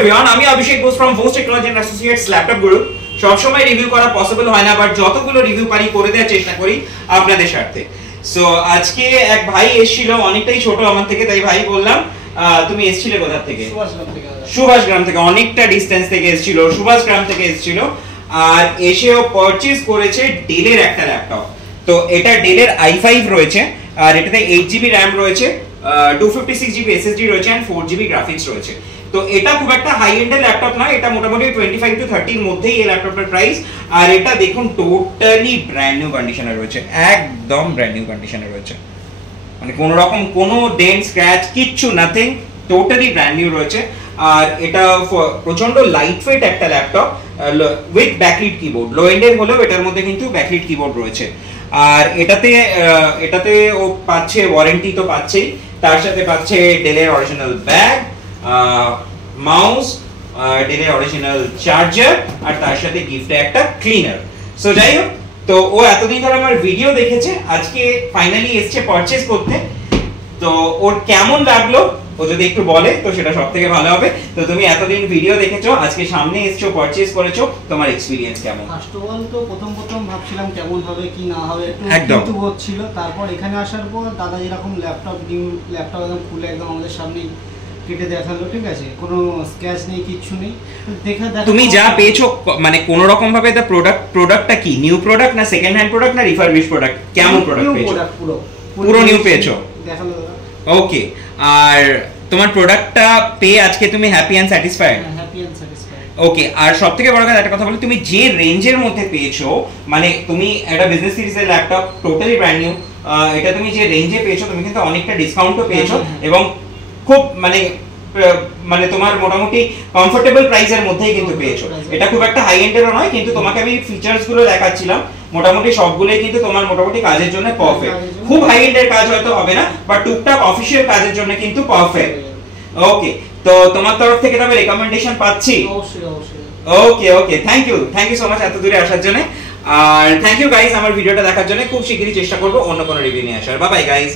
Everyone, আমি Abhishek Bose from Bose technology and associates laptop group. সবসময় review করা পসিবল হয় না, বাট যতগুলো রিভিউ পারি করে দেওয়ার চেষ্টা করি আপনাদের স্বার্থে। সো আজকে এক ভাই এসেছিল, অনেকটাই ছোট আমার থেকে, তাই ভাই বললাম তুমি এসেছিলে কোথা থেকে? সুভাষগ্রাম থেকে, অনেকটা ডিস্টেন্স থেকে এসেছিল, সুভাষগ্রাম থেকে এসেছিল। আর এসেও পারচেজ করেছে ডেলের একটা ল্যাপটপ। তো এটা ডেলের i5 রয়েছে, আর এটাতে 8GB র্যাম রয়েছে, 256GB SSD রয়েছে এন্ড 4GB গ্রাফিক্স রয়েছে। তো এটা খুব একটা হাই এন্ডের ল্যাপটপ না, এটা মোটামুটি 25 to 30 এর মধ্যেই এই ল্যাপটপটার প্রাইস। আর এটা দেখুন টোটালি ব্র্যান্ড নিউ কন্ডিশনে রয়েছে, একদম ব্র্যান্ড নিউ কন্ডিশনে রয়েছে, মানে কোনো রকম কোনো ডেন্ট স্ক্র্যাচ কিচ্ছু, নাথিং, টোটালি ব্র্যান্ড নিউ রয়েছে। আর এটা প্রচন্ড লাইট ওয়েট একটা ল্যাপটপ উইথ ব্যাকলিট কিবোর্ড, লো এন্ডের হলেও এটার মধ্যে কিন্তু ব্যাকলিট কিবোর্ড রয়েছে। আর এটাতে ও পাচ্ছে ওয়ারেন্টি, তো পাচ্ছেই, তার সাথে পাচ্ছে ডেলের অরিজিনাল ব্যাগ, মাউস, ডেলের অরিজিনাল চার্জার, আর তার সাথে গিফটে একটা ক্লিনার। সো যাই হোক, তো ও এতদিন ধরে আমার ভিডিও দেখেছে, আজকে ফাইনালি এসছে পারচেজ করতে। তো ওর কেমন লাগলো ও যদি একটু বলে তো সেটা সবথেকে ভালো হবে। তো তুমি এতদিন ভিডিও দেখেছো, আজকে সামনে এসছো, পারচেজ করেছো, তোমার এক্সপেরিয়েন্স কেমন? ফার্স্ট অফ অল তো প্রথম ভাবছিলাম কেমন হবে কি না হবে, একদম একটু হচ্ছিল। তারপর এখানে আসার পর দাদা যেরকম নিউ ল্যাপটপ একদম খুলে একদম আমাদের সামনে কেটে দেখালো, ঠিক আছে, কোনো স্ক্র্যাচ নেই, কিচ্ছু নেই। দেখা তুমি যা পেয়েছো, মানে কোন রকম ভাবে দা প্রোডাক্টটা কি নিউ প্রোডাক্ট না সেকেন্ড হ্যান্ড প্রোডাক্ট না রিফারবিশ প্রোডাক্ট, কেমন প্রোডাক্ট পেয়েছো? পুরো নিউ পেয়েছো, দেখালো। ওকে, আর তোমার প্রোডাক্টটা পেয়ে আজকে তুমি happy and satisfied? Happy and satisfied. Okay, আর সবথেকে বড় কথা একটা কথা বলি, তুমি যে রেঞ্জের মধ্যে পেয়েছো, মানে তুমি একটা বিজনেস সিরিজের ল্যাপটপ টোটালি ব্র্যান্ড নিউ, এটা তুমি যে রেঞ্জে পেয়েছো, তুমি কিন্তু অনেকটা ডিসকাউন্টও পেয়েছো, এবং খুব মানে তোমার মোটামুটি কমফোর্টেবল প্রাইসের মধ্যেই কিন্তু পেয়েছো। এটা খুব একটা হাই এন্ডেরও নয়, কিন্তু তোমাকে আমি ফিচারস গুলো দেখাচ্ছিলাম, মোটামুটি সবগুলোই কিন্তু তোমার মোটামুটি কাজের জন্য পারফেক্ট। খুব হাই এন্ডের কাজ হয়তো হবে না, বাট টুকটাক অফিশিয়াল কাজের জন্য কিন্তু পারফেক্ট। ওকে, তো তোমার তরফ থেকে তবে রেকমেন্ডেশন পাচ্ছি? অবশ্যই। ওকে, থ্যাংক ইউ সো মাচ এত দূরে আসার জন্য। আর থ্যাংক ইউ গাইস আমার ভিডিওটা দেখার জন্য। খুব শীঘ্রই চেষ্টা করবো অন্য কোনো রিভিউ নিয়ে আসার। Bye bye guys.